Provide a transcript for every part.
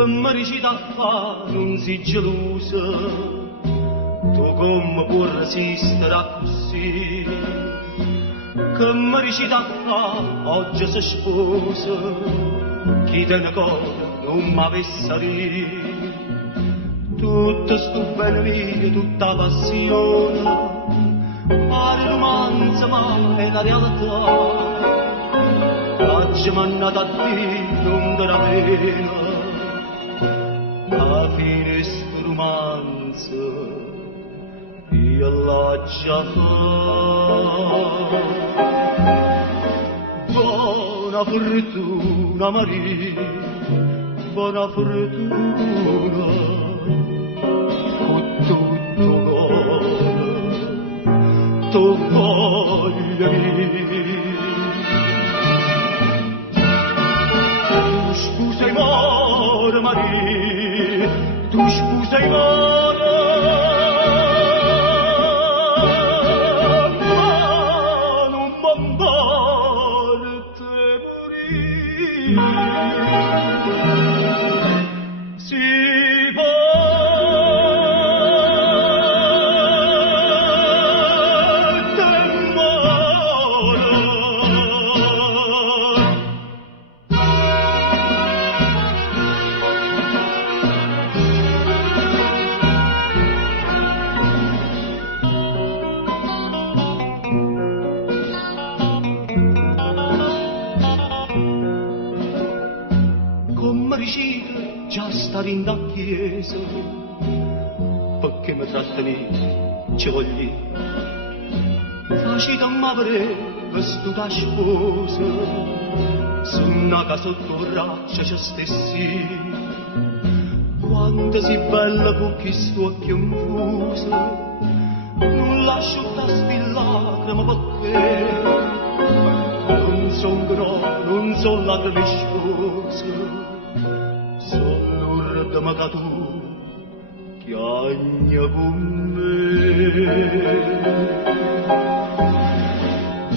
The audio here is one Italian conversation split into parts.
che mi riuscite a fare, non sei gelosa, tu come puoi resistere a così, che mi riuscite a fare, oggi si sposa, chi te ne cosa non mi avesse dire, tutto sto bene mio, tutta passione, pare romanzo ma è la realtà, oggi mi è nata a dire non te la pena, alla fine sto romanzo io l'ho già fatto. Buona fortuna Maria, buona fortuna, con tutto cuore, tu voglio. Tu scusa i mori Maria, tu scusa i mori, ma non m'importa morire. Si va te muore. Come riuscite già stare in da chiesa, perché mi trattani ci voglio, facite a m'avere vestuta sposa, su una casa sotto braccia c'è stessi, quando si bella con chi sto occhio infuso, non lascio da spillacrima perché non son gro, non son lacrime sciose, son l'urda che tu chiagna con me.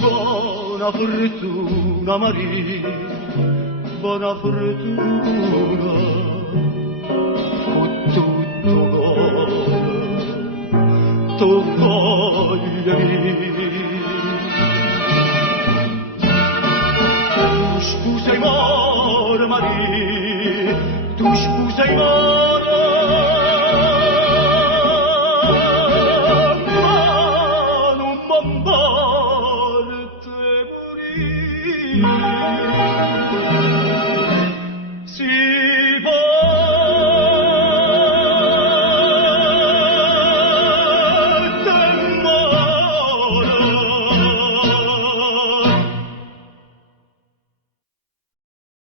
Buona fortuna Maria, buona fortuna, con tutto cuore, tu voglio. Tu scusa i mori Maria, tu scusa i mori,